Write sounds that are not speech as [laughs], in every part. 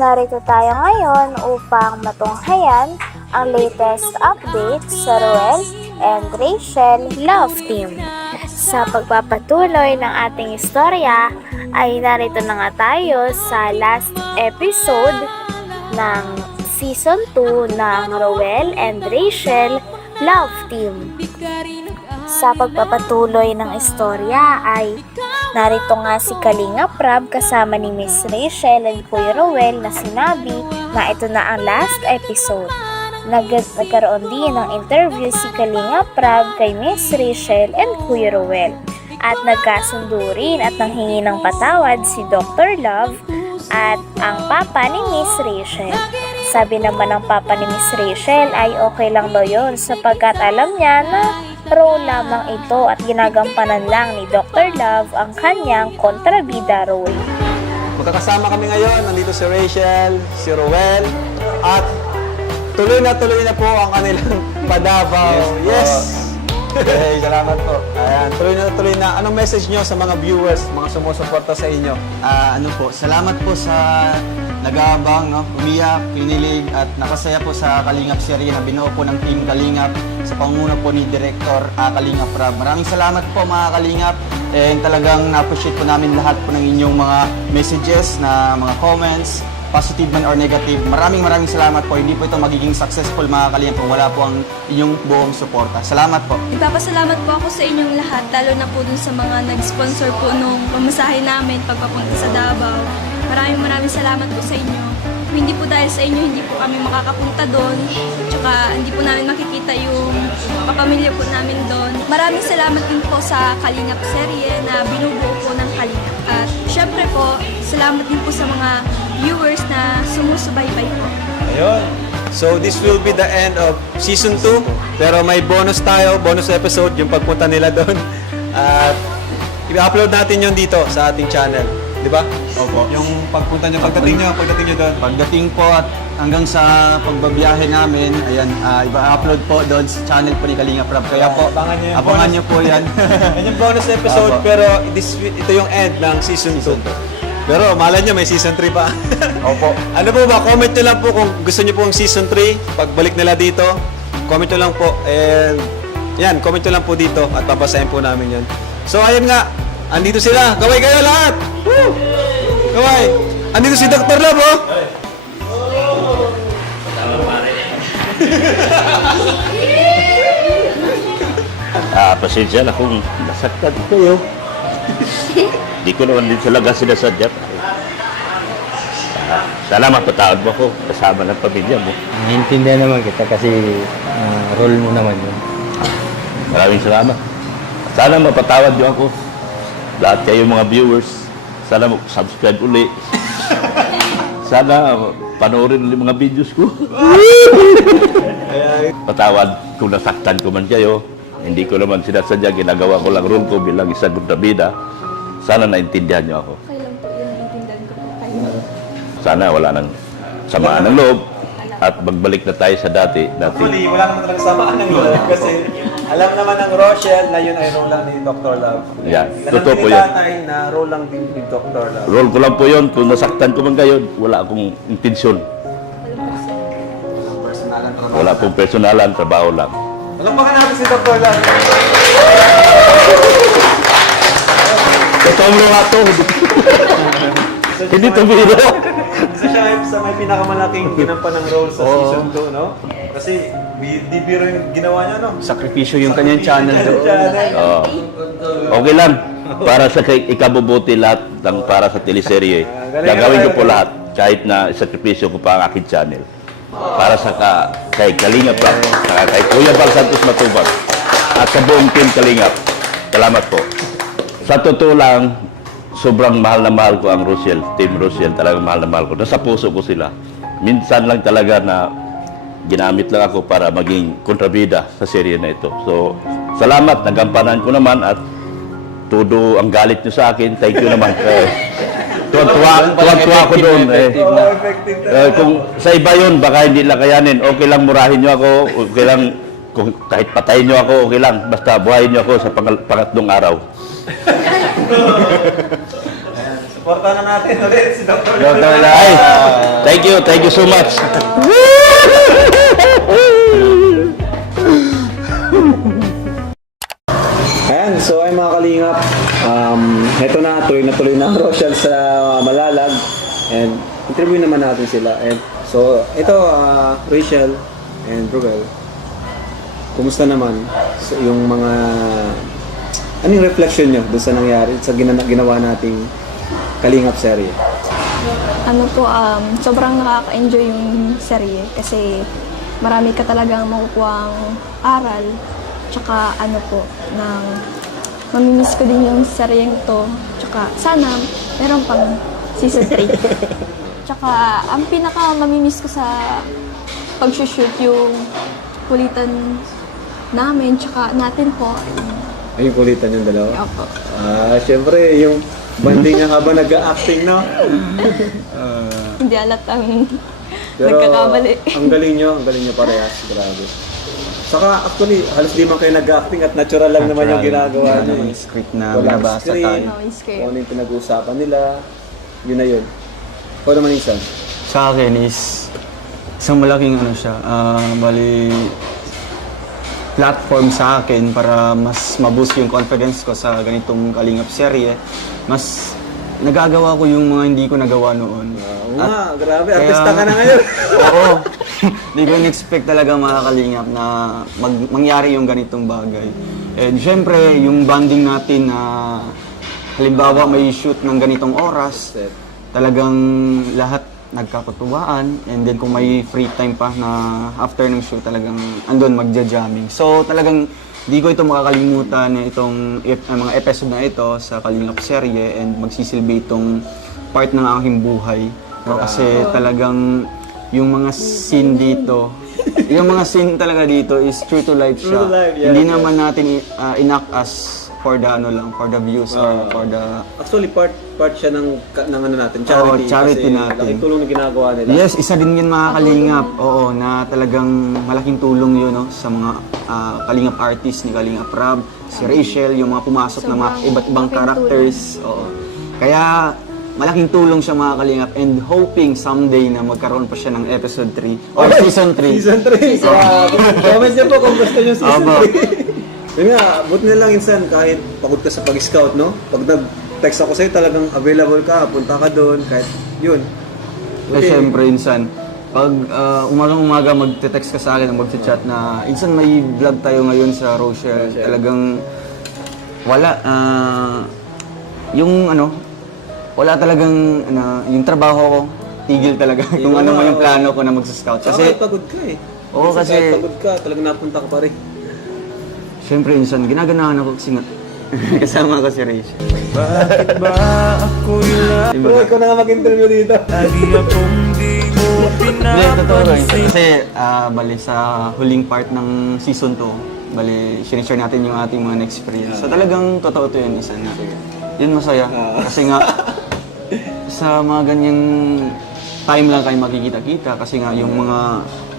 Narito tayo ngayon upang matunghayan ang latest updates sa Ruel and Rachel Love Team. Sa pagpapatuloy ng ating istorya ay narito na nga tayo sa last episode ng Season 2 ng Ruel and Rachel Love Team. Sa pagpapatuloy ng istorya ay narito nga si Kalinga Prab kasama ni Miss Rachel and Kuya Rowel na sinabi na ito na ang last episode. Nag nagkaroon din ng interview si Kalinga Prab kay Miss Rachel and Kuya Rowel. At nagkasundo rin at nanghingi ng patawad si Dr. Love at ang papa ni Miss Rachel. Sabi naman ng papa ni Miss Rachel ay okay lang daw yun sapagkat alam niya na role lamang ito at ginagampanan lang ni Dr. Love ang kanyang kontrabida role. Magkakasama kami ngayon. Nandito si Rachel, si Rowel, at tuloy na tuloy na po ang kanilang [laughs] padabaw. Yes! [laughs] Hey, salamat po. Ayan, tuloy na tuloy na. Anong message nyo sa mga viewers, mga sumusuporta sa inyo? Ah, ano po, salamat po sa nag-aabang, no? umiyak, kinilig, at nakasaya po sa Kalingap serye na binuo po ng Team Kalingap sa panguna po ni Director ah, Kalingap Rab. Maraming salamat po mga Kalingap and talagang na-appreciate po namin lahat po ng inyong mga messages na mga comments, positive man or negative. Maraming maraming salamat po. Hindi po ito magiging successful mga Kalingap kung wala po ang inyong buong suporta. Salamat po. Ipapasalamat po ako sa inyong lahat, lalo na po dun sa mga nag-sponsor po nung pamasahe namin pagpapunta sa Davao. Maraming maraming salamat po sa inyo. Hindi po dahil sa inyo, hindi po kami makakapunta doon. Tsaka hindi po namin makikita yung kapamilya po namin doon. Maraming salamat din po sa Kalingap serye na binubuo po ng Kalingap. At syempre po, salamat din po sa mga viewers na sumusubaybay po. Ayun. So this will be the end of season 2. Pero may bonus tayo, bonus episode, yung pagpunta nila doon. At i-upload natin yun dito sa ating channel. Di ba? Opo. Yung pagpunta nyo, pagdating nyo, pagdating nyo doon. Pagdating po at hanggang sa pagbabiyahe namin, ayan, ah, iba-upload po doon sa channel po ni Kalinga Prab. Kaya po, Abangan yung abangan bonus. nyo po yan. [laughs] Yan yung bonus episode, Opo. pero this, ito yung end ng season 2. Pero malay nyo, may season 3 pa. [laughs] Opo. ano po ba, comment nyo lang po kung gusto nyo po ang season 3, pagbalik nila dito, comment nyo lang po. And yan, comment nyo lang po dito at papasahin po namin yan. So ayun nga, andito sila. Kaway kayo lahat! Woo! Kaway! Andito si Dr. Love, oh! [laughs] Ah, pasensya na kung nasaktan kayo. [laughs] Di ko naman din talaga sinasadya. Ah, sana mapatawad mo ako kasama ng pamilya mo. Naiintindihan naman kita kasi ah, role mo naman yun. Maraming salamat. Sana mapatawad niyo ako. Lahat kayo mga viewers. Sana mag-subscribe uli. Sana panoorin ulit mga videos ko. Patawad kung nasaktan ko man kayo. Hindi ko naman sinasadya. Ginagawa ko lang role ko bilang isang kontrabida. Sana naintindihan niyo ako. Okay lang po yun, naiintindihan ko po kayo. Sana wala nang samaan ng loob. At magbalik na tayo sa dati. dati. Actually, wala naman talaga samaan ng loob kasi alam naman ng Rochelle na yun ay role lang ni Dr. Love. Yan. Alam Totoo po yun. tatay na role lang din ni Dr. Love. Role ko lang po yun. Kung nasaktan ko man kayo, wala akong intensyon. Personalan po Wala pong personalan, trabaho lang. Palakpakan natin si Dr. Love. Totoong nga to. Hindi to biro. Isa siya sa may pinakamalaking ginampan ng role sa season 2, no? Kasi di biro yung ginawa niya, no? Sakripisyo yung kanyang channel doon. Channel. Oo. Okay lang. Para sa kay ikabubuti lahat ng para sa teleserye. Gagawin ko po lahat. Kahit na isakripisyo ko pa ang aking channel. Para sa ka, kay Kalingap lang. Saka kay Kuya Bal Santos Matubag. At sa buong team Kalingap. Salamat po. Sa totoo lang, sobrang mahal na mahal ko ang Rochelle. Team Rochelle, talagang mahal na mahal ko. Nasa puso ko sila. Minsan lang talaga na ginamit lang ako para maging kontrabida sa serye na ito. So, salamat. Nagampanan ko naman at todo ang galit nyo sa akin. Thank you naman. [laughs] Eh, tuwa-tuwa, tuwa-tuwa ako doon. Eh, Oh, effective eh, kung sa iba yun, baka hindi lang kayanin. Okay lang murahin nyo ako. Okay lang, kung kahit patayin nyo ako, okay lang. Basta buhayin nyo ako sa pangal- pangatlong araw. Supportan na natin ulit si Dr. Dr. Ay, thank you, thank you so much. Ayan, so ay mga kalingap, um, eto na, tuloy na tuloy na ang Rochelle sa Malalag. And interview naman natin sila. And so, ito, ah, Rachel and Ruel, kumusta naman sa yung mga, anong reflection nyo doon sa nangyari, sa gina- ginawa nating Kalingap serye? Ano po, um, sobrang nakaka-enjoy yung serye kasi marami ka talagang makukuha aral. Tsaka ano po, ng mamimiss ko din yung seryeng to. Tsaka sana meron pang season 3. [laughs] Tsaka ang pinaka mamimiss ko sa pag-shoot yung kulitan namin tsaka natin po. Ay, yung kulitan yung dalawa? Opo. Ah, syempre, yung banding nga habang nag-acting, no? [laughs] Hindi alat ang Pero nagkakamali. ang galing nyo, ang galing nyo parehas. Grabe. Saka actually, halos di man kayo nag-acting at natural lang naman yung ginagawa nyo. namang eh. script na Walang binabasa script, tayo. Yung script. Kung ano yung pinag-uusapan nila, yun na yun. Ikaw naman insan. Sa akin is isang malaking ano siya, ah, bali platform sa akin para mas maboost yung confidence ko sa ganitong kalingap serye. Mas nagagawa ko yung mga hindi ko nagawa noon. Oo nga, grabe. kaya- Artista ka na ngayon. [laughs] Oo. Hindi ko in-expect talaga mga kalingap na mag, mangyari yung ganitong bagay. And syempre, yung bonding natin na halimbawa may shoot ng ganitong oras, talagang lahat nagkakatuwaan and then kung may free time pa na after ng shoot talagang andun magja-jamming. So talagang di ko ito makakalimutan itong ang mga episode na ito sa Kalingap serye and magsisilbi itong part ng aking buhay. No, kasi talagang yung mga scene dito, yung mga scene talaga dito is true to life siya. True to life, yeah. Hindi naman natin uh, enact as for the ano lang, for the views or for the Actually, part part siya ng, ng ano natin, charity. Oo, charity kasi natin. laking tulong na ginagawa nila. Yes, isa din yun mga kalingap. Oo, na talagang malaking tulong yun no, sa mga ah, kalingap artist ni Kalingap Rab, si Rachel, yung mga pumasok na mga iba't ibang characters. Oo. Kaya malaking tulong siya mga kalingap and hoping someday na magkaroon pa siya ng episode 3 or season 3. Season 3. Grabe. Comment niyo po kung gusto niyo season Aba. 3. Yun nga, buti na lang insan kahit pagod ka sa pag-scout, no? Pag nag-text ako sa'yo, talagang available ka, punta ka doon, kahit yun. Kasi syempre, insan, pag uh, umagang-umaga magte-text ka sa akin, magte-chat na, insan may vlog tayo ngayon sa Rochelle. Talagang wala. ah, yung ano, wala talagang, ano, yung trabaho ko, tigil talaga. [laughs] Kung ano man yung plano ko na magsa-scout. Kasi, Kasi, pagod ka eh. Oo, kasi- kahit pagod ka, talagang napunta ka pa rin. Syempre, insan, ginaganahan ako kasi nga, [laughs] kasama ko si Rachel. Bro, ikaw na nga mag-interview dito. Hindi, totoo rin. Kasi, ah, bali sa huling part ng season 2, bali, sinishare natin yung ating mga experience. So talagang totoo to yun, isa na. Yun masaya. Kasi nga, [laughs] sa mga ganyang time lang kayo makikita-kita kasi nga yung mga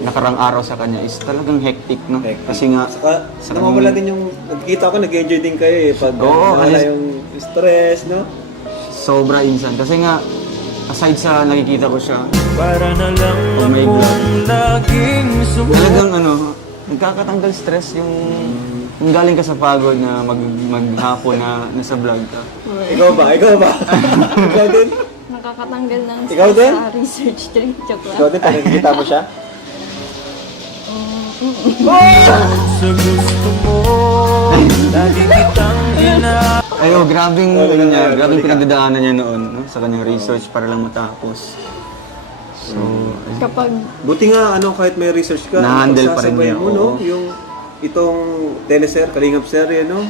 nakarang araw sa kanya is talagang hectic, no? Kasi nga, Saka, sa kanyang- din yung, nagkita ako, nag-enjoy din kayo eh. Pag Oo, nawala kasi- yung stress, no? sobra insan. Kasi nga, aside sa nakikita ko siya, Para na lang Oh my God. akong laging sumusunod Talagang ano, nagkakatanggal stress yung yung galing ka sa pagod na mag maghapon na nasa vlog ka. Ikaw ba? Ikaw ba? [laughs] Ikaw din? Nakakatanggal ng Ikaw stress din? sa [laughs] research trip. Joke lang. Ikaw din, pag nakikita mo siya? sa gusto mo Lagi kitang ina Ay, oh, grabing, Oh, ano niya, oh, grabing pinagdadaanan niya noon no? sa kanyang research para lang matapos. So, Kapag Buti nga, ano, kahit may research ka, Na-handle pa rin pagsasabay niya, mo, no? oo. Yung itong teleser, Kalingap serye, no?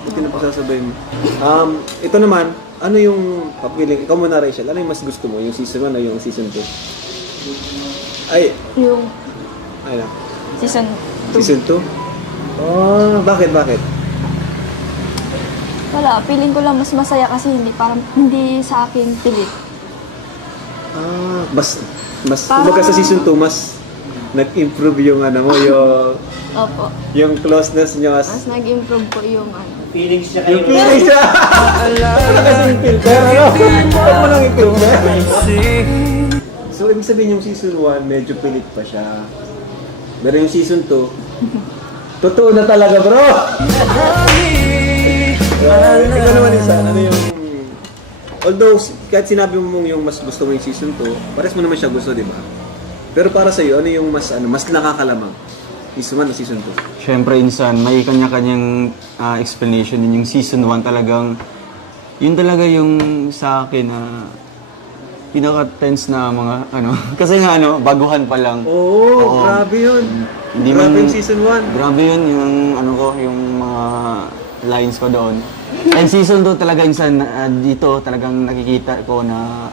Buti na pagsasabay mo. Um, ito naman, ano yung papiling? Ikaw muna, Rachel. Ano yung mas gusto mo? Yung season 1 o yung season 2? Ay, yung ay na. season 2, Season 2? Oh, bakit, bakit? wala, feeling ko lang mas masaya kasi hindi parang hindi sa akin pilit. Ah, mas, mas, Parang- kumbaga sa season 2, mas nag-improve yung ano mo, yung, Opo. yung closeness nyo as Mas nag-improve po yung ano, feelings niya. Wala kasing filter, ano? Huwag mo lang i-filter. So, ibig sabihin yung season 1, medyo pilit pa siya. Pero yung season 2, totoo na talaga, bro! Uh, ikaw naman isa, ano yung... Although, kahit sinabi mo mong yung mas gusto mo yung season 2, pares mo naman siya gusto, di ba? Pero para sa iyo, ano yung mas ano mas nakakalamang? Season 1 o season 2? Siyempre, insan, may kanya-kanyang ah, explanation din. Yung season 1 talagang, yun talaga yung sa akin na pinaka-tense na mga ano. [laughs] Kasi nga ano, baguhan pa lang. Oo, Oo. grabe yun. Hindi grabe man- yung season 1. Grabe yun, yung ano ko, yung mga lines ko doon. And season 2 talaga insan, ah, dito talagang nakikita ko na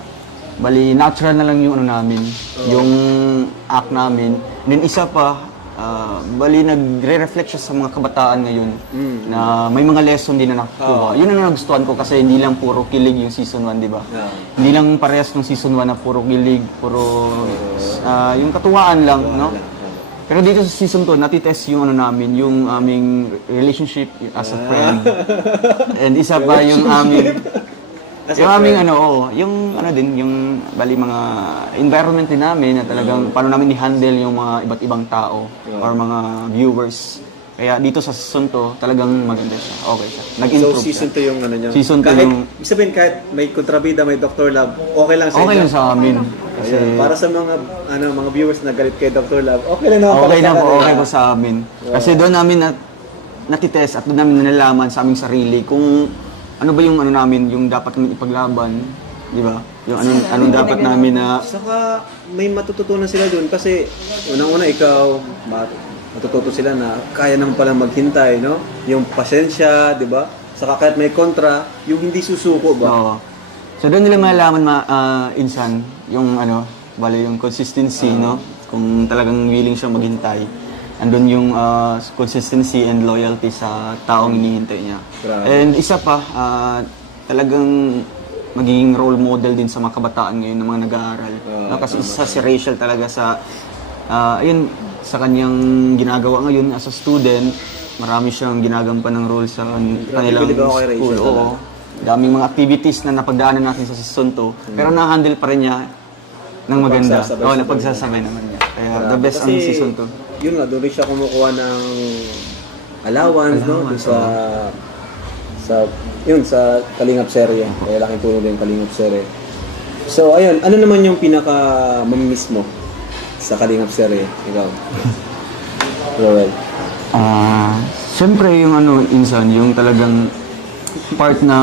bali natural na lang yung ano namin, yung act namin. And then isa pa, ah, bali nagre-reflect siya sa mga kabataan ngayon na may mga lesson din na nakukuha. Yun ang nagustuhan ko kasi hindi lang puro kilig yung season 1, di ba? Hindi lang parehas ng season 1 na puro kilig, puro ah, yung katuwaan lang, no? Pero dito sa season 2, natitest yung ano namin, yung aming relationship as a friend. And isa pa yung aming yung aming ano, oo, yung ano din, yung bali mga environment din namin na talagang paano namin i-handle yung mga iba't ibang tao or mga viewers. Kaya dito sa season 2, talagang maganda siya. Okay siya. So Nag-improve season siya. 2 yung ano niya. Season two kahit, yung- Ibig sabihin kahit may kontrabida, may Dr. Love, okay lang sa Okay inyo. lang sa amin. Kasi Ayun, para sa mga ano mga viewers na galit kay Dr. Love, okay lang naman okay na po, okay po sa amin. Kasi doon namin nat natitest at doon namin nalalaman sa aming sarili kung ano ba yung ano namin, yung dapat namin ipaglaban, di ba? Yung anong, anong dapat namin na Saka may matututunan sila doon kasi unang-una ikaw mat- matututo sila na kaya naman pala maghintay, no? Yung pasensya, di ba? Saka kahit may kontra, yung hindi susuko ba? Oo. So doon nila malalaman ma, ah, insan yung ano, bale yung consistency, no? Kung talagang willing siya maghintay. Andun yung ah, consistency and loyalty sa taong hinihintay niya. Grabe. And isa pa, ah, talagang magiging role model din sa mga kabataan ngayon ng mga nag-aaral. no? Kasi isa si Rachel talaga sa, ah, ayun, sa kanyang ginagawa ngayon as a student, marami siyang ginagampan ng role sa kanilang school. Oo. Daming mga activities na napagdaanan natin sa season 2, pero na-handle pa rin niya ng maganda. Oo, napagsasabay naman niya. Kaya the best ang season 2. Yun nga, doon rin siya kumukuha ng allowance, no? Doon sa sa yun sa Kalingap serye. Kaya laking tulong din yung Kalingap serye. So, ayun, ano naman yung pinaka mamimiss mo sa Kalingap serye? Ikaw. [laughs] Roel. Ah, Siyempre yung ano, insan, yung talagang part na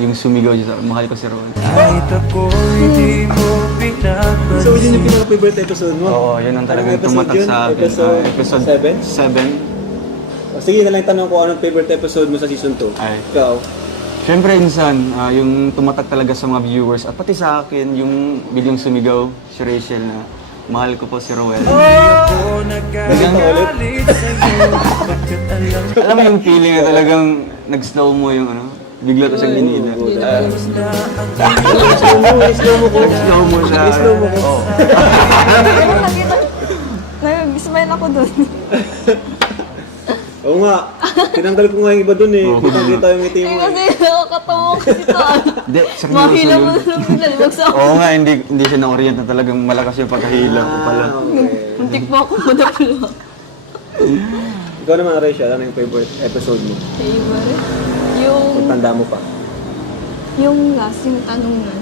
yung sumigaw sa mahal ko si Ron. Kahit ako'y di mo pinapansin So, yun yung pinaka-favorite episode mo? Oo, yun ang talagang tumatak sa akin. Episode Ah, episode seven? 7. O, Sige na lang tanong ko anong favorite episode mo sa season 2. Ay. Ikaw. Siyempre, insan, ah, yung tumatak talaga sa mga viewers at pati sa akin, yung bilyong sumigaw si Rachel na mahal ko po si. Ako sa'yo Bakit alam [laughs] Alam mo yung feeling na talagang nag-slow mo yung ano, bigla ko siyang ginila. Slow mo, slow mo ko. Slow mo siya. Slow mo ko. Oo. Nag-smile ako dun. [laughs] Oo nga. Tinanggal ko nga yung iba dun eh. Kitang kita yung ngiti Eh, mo. kasi nakakatawa kasi ito. Hindi, seryoso Mahila yun. mo na lalibag sa Oo nga, hindi, hindi siya na-orient na talagang malakas yung pagkahila ko pala. Ah. Muntik po ako madapula. Ikaw naman, Rachel, ano yung favorite episode mo? Favorite? Yung, Kung tanda mo pa. yung last, yung tanungan.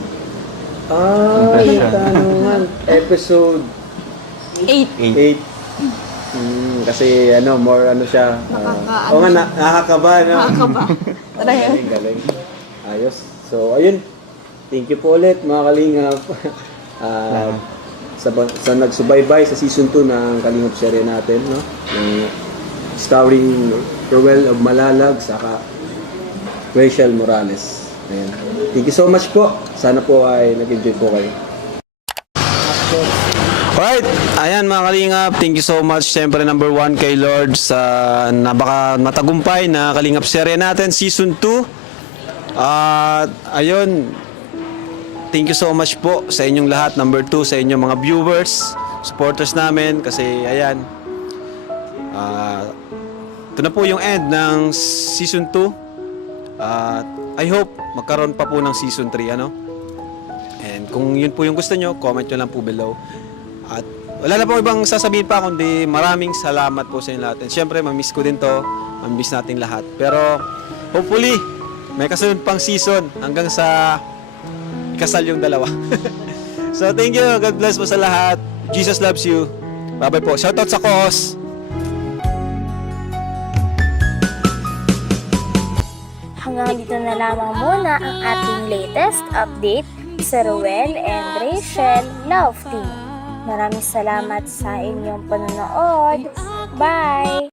Ah, Impression. yung tanungan. Episode Eight. 8. Hmm, kasi ano, more ano siya. ah, Nakaka- Oo nga, na, nakakaba, no? Nakakaba. Tara yan. Galing, galing. Ayos. So, ayun. Thank you po ulit, mga kalingap. [laughs] Ah, sa, sa nagsubaybay sa season 2 ng Kalingap serye natin, no? Ng starring Roel of Malalag, saka Rachel Morales. Ayan. Thank you so much po. Sana po ay nag-enjoy po kayo. Alright, ayan mga kalingap, thank you so much. Siyempre number one kay Lord sa napaka matagumpay na kalingap serye natin, season 2. At ayun, thank you so much po sa inyong lahat. Number 2 sa inyong mga viewers, supporters namin kasi ayan, ah, ito na po yung end ng season 2 At I hope magkaroon pa po ng season 3 ano. And kung yun po yung gusto nyo, comment nyo lang po below. At wala na po ibang sasabihin pa kundi maraming salamat po sa inyo lahat. And syempre, mamiss ko din to. Mamiss natin lahat. Pero hopefully, may kasunod pang season hanggang sa ikasal yung dalawa. [laughs] so thank you. God bless po sa lahat. Jesus loves you. Bye-bye po. Shoutout sa Kos. Hanggang dito na lamang muna ang ating latest update sa Ruel and Rachel Love Team. Maraming salamat sa inyong panonood. Bye!